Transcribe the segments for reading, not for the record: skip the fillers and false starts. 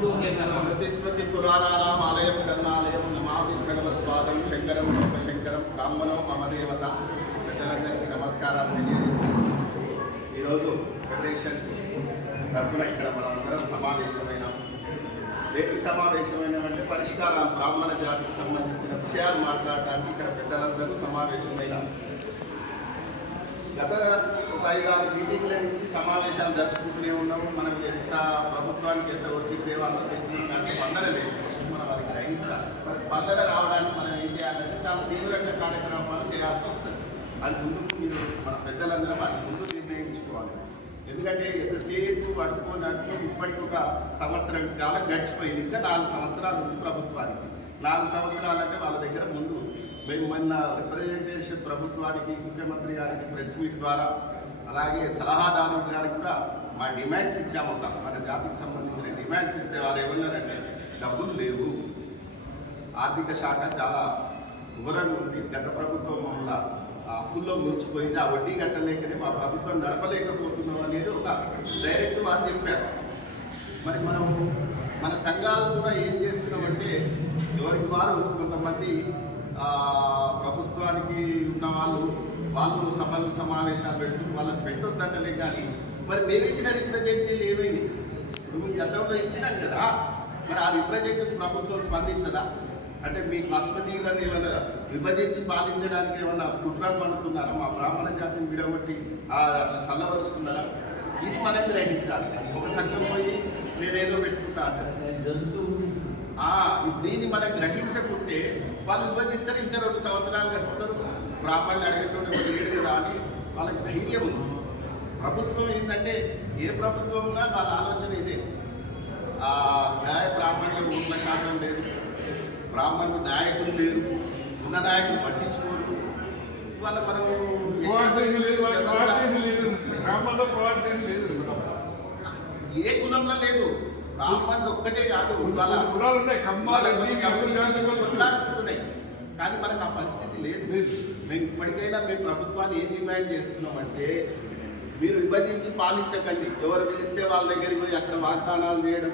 స్మృతి పురాణానాం ఆలయం కరుణాలయం నమామి భగవత్పాదం శంకరం లోకశంకరం బ్రాహ్మణో మమ దేవత. పెద్దలందరికీ నమస్కారాలు తెలియజేస్తున్నాం. ఈరోజు ఫెడరేషన్ తరఫున ఇక్కడ మనం అందరం సమావేశమైనాం. దేనికి సమావేశమైనామంటే పరిష్కారాలు, బ్రాహ్మణ జాతికి సంబంధించిన విషయాలు మాట్లాడటానికి ఇక్కడ పెద్దలందరూ సమావేశమైనాం. గత 5-6 మీటింగ్ల నుంచి సమావేశాలు జరుపుకుంటూనే ఉన్నాము. మనం ఎంత ప్రభుత్వానికి ఎంత ఒత్తిడి వాళ్ళలో తెచ్చిన దానికి స్పందన లేదు. ఫస్ట్ మనం అది గ్రహించాలి. మరి స్పందన రావడానికి మనం ఏం చేయాలంటే చాలా తీవ్రంగా కార్యక్రమాలు చేయాల్సి వస్తుంది. అది ముందుకు మీరు మన పెద్దలందరూ వాటి ముందు నిర్ణయించుకోవాలి. ఎందుకంటే ఎంతసేపు పట్టుకున్నట్టు ఇప్పటికి ఒక సంవత్సరం కాలం గడిచిపోయింది. ఇంకా 4 సంవత్సరాలు ఉంది ప్రభుత్వానికి. 4 సంవత్సరాలంటే వాళ్ళ దగ్గర ముందు మేము మొన్న రిప్రజెంటేషన్ ప్రభుత్వానికి, ముఖ్యమంత్రి గారికి ప్రెస్ మీట్ ద్వారా, అలాగే సలహాదారు గారికి కూడా మా డిమాండ్స్ ఇచ్చాము. మన జాతికి సంబంధించిన డిమాండ్స్ ఇస్తే వారు ఏమన్నారంటే డబ్బులు లేవు, ఆర్థిక శాఖ చాలా ఘోరంగా ఉంది, గత ప్రభుత్వం మమ్మల్ని అప్పుల్లో ముంచిపోయింది, ఆ వడ్డీ కట్టలేకనే మా ప్రభుత్వం నడపలేకపోతున్నాం అనేది ఒక డైరెక్ట్ వారు చెప్పారు. మరి మనము మన సంఘాలు కూడా ఏం చేస్తున్నామంటే ఎవరికి వారు కొంతమంది ప్రభుత్వానికి ఉన్న వాళ్ళు సభలు సమావేశాలు పెట్టుకుని వాళ్ళని పెట్టొద్దంటలే. కానీ మరి మేము ఇచ్చిన రిప్రజెంటేటివ్లు ఏమైంది? ఇప్పుడు గతంలో ఇచ్చినాం కదా, మరి ఆ రిప్రజెంటేటివ్ ప్రభుత్వం స్పందించదా? అంటే మీ ఆసుపత్రులను ఏమైనా విభజించి పాలించడానికి ఏమైనా కుట్రలు అనుకున్నారా? మా బ్రాహ్మణ జాతిని విడగొట్టి చల్లవరుస్తున్నారా? ఇది మనం గ్రహించాలి. ఒక సంఘం పోయి నేనేదో పెట్టుకుంటా అంటారు. దీన్ని మనం గ్రహించకుంటే వాళ్ళు విభజిస్తారు, ఇంకా 2 సంవత్సరాలు కట్టుకుంటారు. బ్రాహ్మణులు అడిగేటువంటి లేడు కదా అని వాళ్ళకి ధైర్యం ఉంది. ప్రభుత్వం ఏంటంటే ఏ ప్రభుత్వం ఉన్నా వాళ్ళ ఆలోచన ఇదే. న్యాయ బ్రాహ్మణులకు 1% లేదు, బ్రాహ్మణులు నాయకులు లేరు, ఉన్న నాయకులు పట్టించుకోరు. ఇవాళ మనం ఏ కులంలో లేదు, బ్రాహ్మణులు ఒక్కటే కాదు, కొట్లాడుకుంటున్నాయి. కానీ మనకు ఆ పరిస్థితి లేదు. మేము ఇప్పటికైనా మేము ప్రభుత్వాన్ని ఏం డిమాండ్ చేస్తున్నామంటే మీరు విభజించి పాలించకండి. ఎవరు పిలిస్తే వాళ్ళ దగ్గరికి పోయి అక్కడ వాగ్దానాలు చేయడం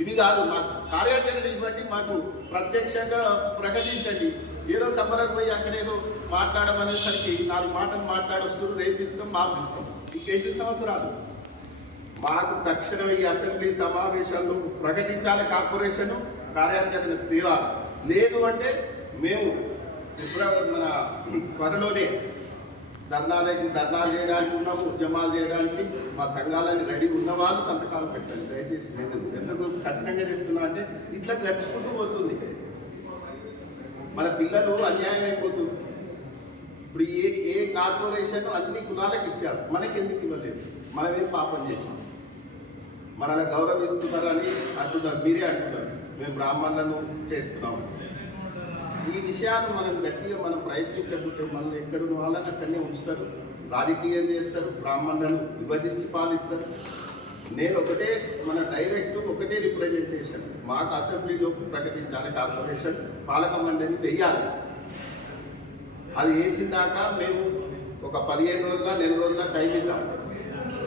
ఇవి కాదు. మాకు కార్యాచరణ ఇవ్వండి, మాకు ప్రత్యక్షంగా ప్రకటించండి. ఏదో సభలకు పోయి అక్కడ ఏదో మాట్లాడమనేసరికి 4 మాటలు మాట్లాడొస్తారు, రేపిస్తాం, మాపిస్తాం. ఇంక 8 సంవత్సరాలు మాకు తక్షణం ఈ అసెంబ్లీ సమావేశాల్లో ప్రకటించాలి. కార్పొరేషన్ కార్యాచరణ తీరాలి. లేదు అంటే మేము మన త్వరలోనే ధర్నాలు చేయడానికి ఉన్నాము, ఉద్యమాలు చేయడానికి మా సంఘాలని రెడీ ఉన్న వాళ్ళు సంతకాలు పెట్టండి దయచేసి. నేను ఎందుకు కఠినంగా చెప్తున్నా అంటే ఇట్లా గడుచుకుంటూ పోతుంది. మన పిల్లలు అన్యాయం అయిపోతుంది. ఇప్పుడు ఏ కార్పొరేషన్ అన్ని కులాలకు ఇచ్చారు, మనకి ఎందుకు ఇవ్వలేదు? మనం ఏం పాపం చేసాం? మనల్ని గౌరవిస్తున్నారని అంటున్నారు, మీరే అంటున్నారు మేము బ్రాహ్మణులను చేస్తున్నాము. ఈ విషయాన్ని మనం గట్టిగా మనం ప్రయత్నించకుంటే మనల్ని ఎక్కడున్న వాళ్ళని అక్కడనే ఉంచుతారు, రాజకీయం చేస్తారు, బ్రాహ్మణులను విభజించి పాలిస్తారు. నేను మన డైరెక్ట్ ఒకటే రిప్రజెంటేషన్, మాకు అసెంబ్లీలో ప్రకటించాలి, కార్పొరేషన్ పాలక మండలిని వెయ్యాలి. అది వేసిందాక మేము ఒక 15 రోజుల నెల రోజుల టైం ఇద్దాం.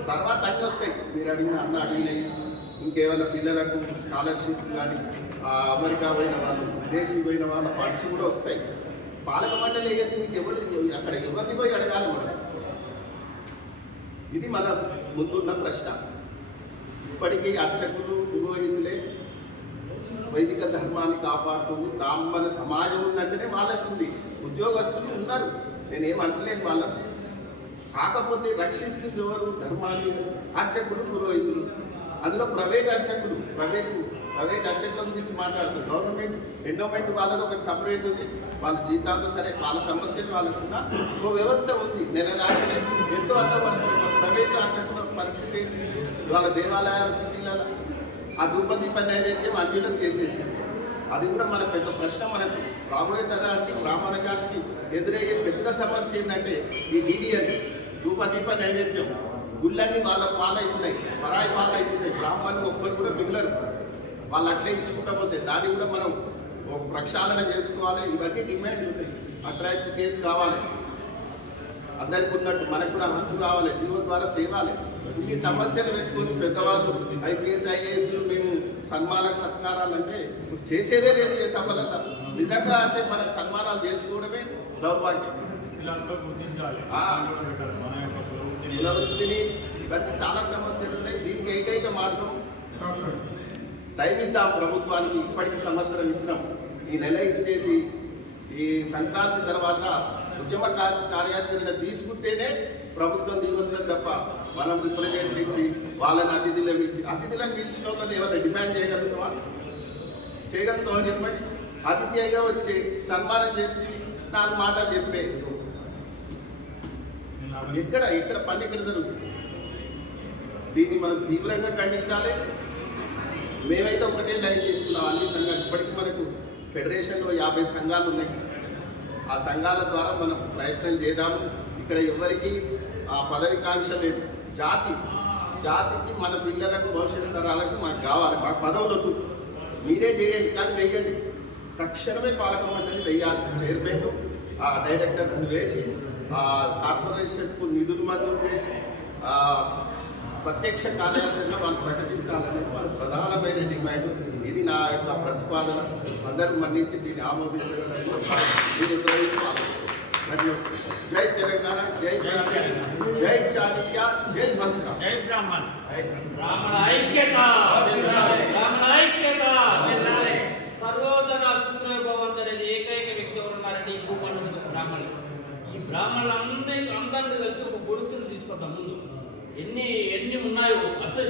తర్వాత అన్నీ వస్తాయి. మీరు అడిగినాయి. ఇంకేమైనా పిల్లలకు స్కాలర్షిప్ కానీ, అమెరికా పోయిన వాళ్ళు, విదేశీ పోయిన వాళ్ళ ఫండ్స్ కూడా వస్తాయి. పాలక మండలి అక్కడ ఎవరిని పోయి అడగాలి మనం? ఇది మన ముందున్న ప్రశ్న. ఇప్పటికీ అర్చకులు, పురోహితులే వైదిక ధర్మాన్ని కాపాడుతుంది. బ్రాహ్మణ సమాజం ఉందంటేనే వాళ్ళకు ఉంది. ఉద్యోగస్తులు ఉన్నారు, నేనేమంటలేను వాళ్ళని. కాకపోతే రక్షిస్తుంది ఎవరు? ధర్మాన్ని. అర్చకులు, పురోహితులు. అందులో ప్రైవేట్ అర్చకులు, ప్రైవేట్ అర్చకుల గురించి మాట్లాడుతుంది. గవర్నమెంట్ ఎండోమెంట్ వాళ్ళది ఒకటి సపరేట్ ఉంది. వాళ్ళ జీతాలు సరే, వాళ్ళ సమస్యలు వాళ్ళకున్నా ఓ వ్యవస్థ ఉంది. నెలగానే ఎంతో అందపడుతుంది. ప్రైవేట్ అర్చకుల పరిస్థితి వాళ్ళ దేవాలయాల సిటీలలో ఆ ధూపదీప నైవేద్యం అన్యులకు చేసేసారు. అది కూడా మన పెద్ద ప్రశ్న. మనకు రాబోయే తరానికి బ్రాహ్మణ గారికి ఎదురయ్యే పెద్ద సమస్య ఏంటంటే ఈ డీడీఎల్ ధూపదీప నైవేద్యం. గుళ్ళన్నీ వాళ్ళ పాలవుతున్నాయి, పరాయి పాలవుతున్నాయి. బ్రాహ్మణులు ఒక్కరు కూడా మిగిలరు. వాళ్ళు అట్లే ఇచ్చుకుంటా పోతే దాన్ని కూడా మనం ఒక ప్రక్షాళన చేసుకోవాలి. ఇవన్నీ డిమాండ్ ఉంటాయి. అట్రాక్టివ్ కేసు కావాలి, అందరికీ ఉన్నట్టు మనకు కూడా హక్కు కావాలి, జీవో ద్వారా తేవాలి. ఇన్ని సమస్యలు పెట్టుకొని పెద్దవాళ్ళు IPS IASలు మేము సన్మాన సత్కారాలు అంటే ఇప్పుడు చేసేదే లేదు ఏ సభలలో. నిజంగా అంటే మనం సన్మానాలు చేసుకోవడమే దౌర్భాగ్యం. ఆ, కులవృత్తిని ఇవన్నీ చాలా సమస్యలు ఉన్నాయి. దీనికి ఏకైక మార్గం టైం ఇద్దాం ప్రభుత్వానికి. ఇప్పటికి సంవత్సరం ఇచ్చినాం, ఈ నెల ఇచ్చేసి ఈ సంక్రాంతి తర్వాత ఉద్యమ కార్యాచరణ తీసుకుంటేనే ప్రభుత్వం దిగి వస్తుంది తప్ప మనం రిప్రజెంట్ ఇచ్చి వాళ్ళని అతిథులను పిలిచిన వాళ్ళని ఏమైనా డిమాండ్ చేయగలుగుతామా? చేయగలుగుతామని చెప్పండి. అతిథిగా వచ్చి సన్మానం చేస్తే 4 మాటలు చెప్పే ఎక్కడ పని ఎక్కడ జరుగుతుంది? దీన్ని మనం తీవ్రంగా ఖండించాలి. మేమైతే ఒకటే లైన్ తీసుకున్నాం అన్ని సంఘాలు. ఇప్పటికీ మనకు ఫెడరేషన్లో 50 సంఘాలు ఉన్నాయి. ఆ సంఘాల ద్వారా మనం ప్రయత్నం చేద్దాము. ఇక్కడ ఎవరికి ఆ పదవికాంక్ష లేదు. జాతికి మన పిల్లలకు భవిష్యత్తు తరాలకు మాకు కావాలి. మాకు పదవులకు మీరే చేయండి, కానీ వెయ్యండి. తక్షణమే పాలక మండలి వెయ్యాలి. చైర్మన్ డైరెక్టర్స్ని వేసి కార్పొరేషన్కు నిధులు మంజూరు చేసి ప్రత్యక్ష కార్యాచరణ వాళ్ళు ప్రకటించాలనేది వాళ్ళ ప్రధానమైన డిమాండ్. ఇది నా యొక్క ప్రతిపాదన. అందరూ మన్నించి దీన్ని ఆమోదించగలని జై తెలంగాణ, జై జై చాళుక్య, జై హర్ష, జై బ్రాహ్మణ్. బ్రాహ్మణ ఐక్యత, బ్రాహ్మణ ఐక్యత. సర్వోదన సుఖభవంతు అనేది ఏకైక వ్యక్తి ఎవరు ఉన్నారంటే ఈ భూమండలం బ్రాహ్మణులు. ఈ బ్రాహ్మణులు అందరినీ కలిసి ఒక కొడుకుని తీసుకొద్దాం. ముందు ఎన్ని ఉన్నాయో అసలు